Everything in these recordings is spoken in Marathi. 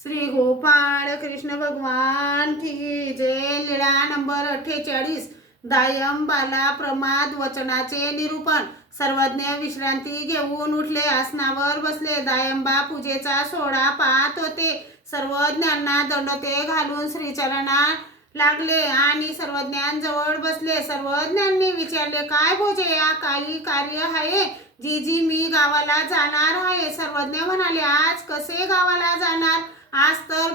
श्री गोपाळ कृष्ण भगवान की जय। लीळा नंबर 48। दायंबाला प्रमाद वचनाचे निरूपण। सर्वज्ञ विश्रांती घेऊन उठले, आसनावर बसले। दायंबा पूजेचा सोहळा पाहत होते। सर्वज्ञांना दंडोते घालून श्रीचरणा लागले आणि सर्वज्ञांजवळ बसले। सर्वज्ञांनी विचारले, काय भोजया, काही कार्य आहे? जीजी, मी गावाला जाणार आहे। सर्वज्ञ म्हणाले, आज कसे गावाला जाणार? आज तर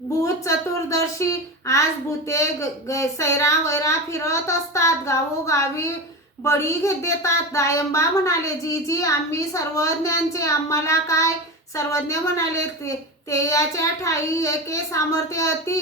भूत चतुर्दशी। आज भूते सैरा वैरा फिरत असतात, गावोगावी बळी देतात। दायंबा म्हणाले, जीजी, आम्ही सर्वज्ञांचे, आम्हाला काय? सर्वज्ञ म्हणाले, तेयाच्या ठाई एके सामर्थ्य अति,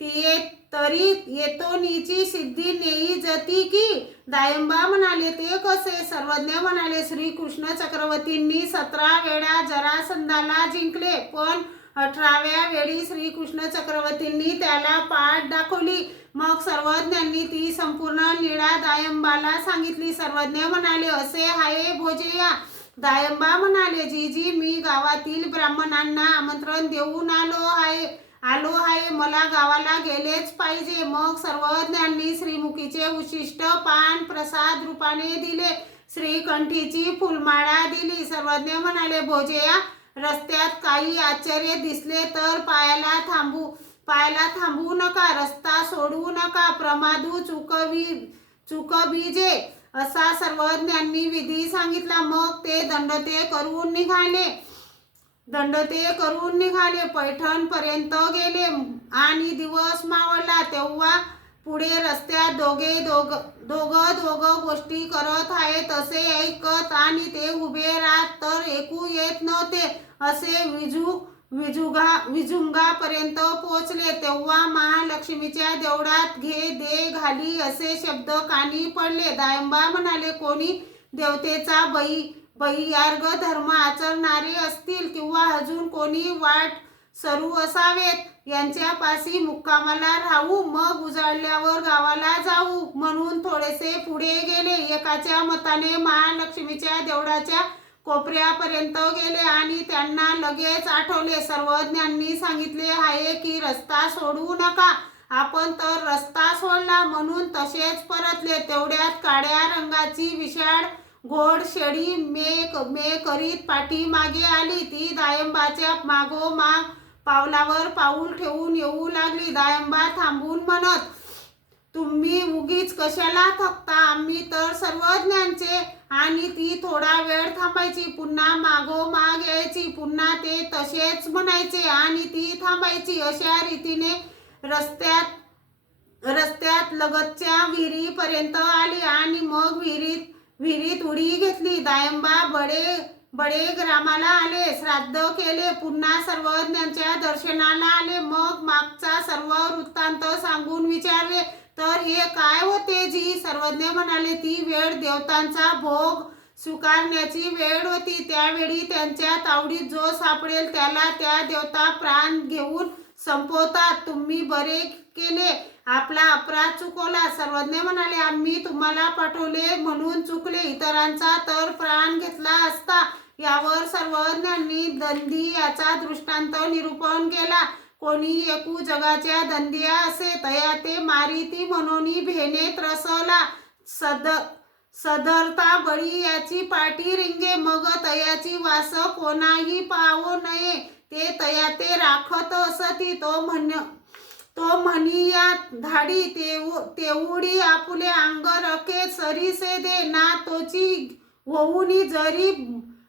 तिये तरी येतोनीची सिद्धी नेई जती की? दायंबा म्हणाले, ते कसे? सर्वज्ञ म्हणाले, श्रीकृष्ण चक्रवर्तींनी 17 वेळा जरासंधाला जिंकले, पण 18व्या वेळी श्रीकृष्ण चक्रवर्तींनी त्याला पाठ दाखवली। मग सर्वज्ञांनी ती संपूर्ण लीळा दायंबाला सांगितली। सर्वज्ञ म्हणाले, असे आहे भोजया? दायंबा म्हणाले, जीजी, मी गावातील ब्राह्मणांना आमंत्रण देऊन आलो आहे, मला गावाला गेलेच पाहिजे। मग सर्वज्ञांनी श्रीमुखीचे उशिष्ट पान प्रसाद रूपाने दिले, श्रीकंठीची फुलमाळा दिली। सर्वज्ञ म्हणाले, भोजया, रस्त्यात काही आश्चर्य दिसले तर पायाला थांबू नका, रस्ता सोडू नका, प्रमादू चुकबिजे, असा सर्वज्ञांनी विधी सांगितला। मग ते दंडोते करून निघाले, पैठण पर्यंत गेले आणि दिवस मावळला। तेव्हा पुढे रस्त्यात दोघ गोष्टी करत आहेत असे ऐकत आणि ते उभे राहत तर ऐकू येत नव्हते, असे विजुंगापर्यंत पोचले। तेव्हा महालक्ष्मीच्या देवळात घे दे घाली असे शब्द कानी पडले। दायंबा म्हणाले, कोणी देवतेचा बहिर्ग धर्म आचरणारे असतील किंवा अजून कोणी वाट सरू असावेत, यांच्यापाशी मुक्कामाला राहू, मग उजाडल्यावर गावाला जाऊ, म्हणून थोडेसे पुढे गेले। एकाच्या मताने महालक्ष्मीच्या देवळाच्या कोपऱ्यापर्यंत गेले आणि त्यांना लगेच आठवले, सर्वज्ञांनी सांगितले आहे की रस्ता सोडू नका। आपण तर रस्ता सोडला, म्हणून तसेच परतले। तेवढ्यात काळ्या रंगाची विशाळ घोड शेळी मे करीत पाठीमागे आली। ती दायंबाच्या मागोमाग पावलावर पाऊल ठेवून येऊ लागली। दायंबा थांबून म्हणत, तुम्ही उगीच कशाला थकता? आम्ही तर सर्वज्ञांचे। आणि ती थोडा वेळ थांबायची, पुन्हा मागोमाग यायची, पुन्हा ते तसेच म्हणायचे आणि ती थांबायची। अशा रीतीने रस्त्यात लगतच्या विहिरीपर्यंत आली आणि मग विहिरीत उडी घेतली। दायंबा बडे ग्रामाला आले, श्राद्ध केले, पुन्हा सर्वज्ञांच्या दर्शनाला आले। मग मागचा सर्व वृत्तांत सांगून विचारले, तर हे काय होते जी? सर्वज्ञ म्हणाले, ती वेळ देवतांचा भोग स्वीकारण्याची वेळ होती। त्यावेळी त्यांच्या तावडीत जो सापडेल त्याला त्या देवता प्राण घेऊन संपवतात। तुम्ही बरे केले, आपला अपराध चुकवला। सर्वज्ञ म्हणाले, आम्ही तुम्हाला पाठवले म्हणून चुकले, इतरांचा तर प्राण घेतला असता। यावर सर्वज्ञांनी दंदी याचा दृष्टांत निरूपण केला। कोणी एकू जगाच्या दंदिया असे, तया ते मारिती म्हणून भेने त्रसला, सदरता बळी याची पाठी रिंगे, मग तयाची वास कोणाही पावो नये, ते तया ते राखत असती। तो म्हणी या धाडी, तेवढी आपुले अंग रखे सरीसे दे, ना तोची होऊनी जरी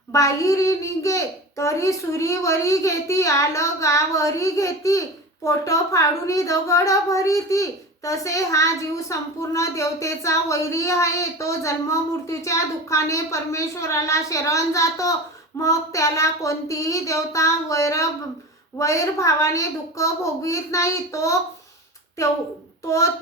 बाहिरी निघे, तरी सुरीवरी घेती, आलगावरी घेती, पोट फाडूनी दगड भरीती। तसे हा जीव संपूर्ण देवतेचा वैरी आहे। तो जन्म मृत्यूच्या दुःखाने परमेश्वराला शरण जातो, मग त्याला कोणतीही देवता वैरभावाने दुःख भोगवित नाही। तो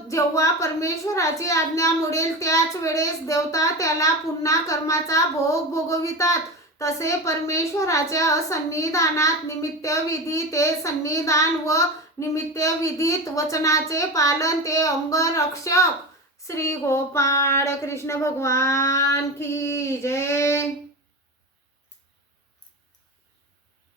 जेव्हा परमेश्वराची आज्ञा मोडेल त्याच वेळेस देवता त्याला पुन्हा कर्माचा भोग भोगवितात। तसे परमेश्वराच्या सन्निधानात निमित्तविधी ते सन्निधान व निमित्तविधित वचनाचे पालन ते अंगरक्षक। श्री गोपाळ कृष्ण भगवान की जय।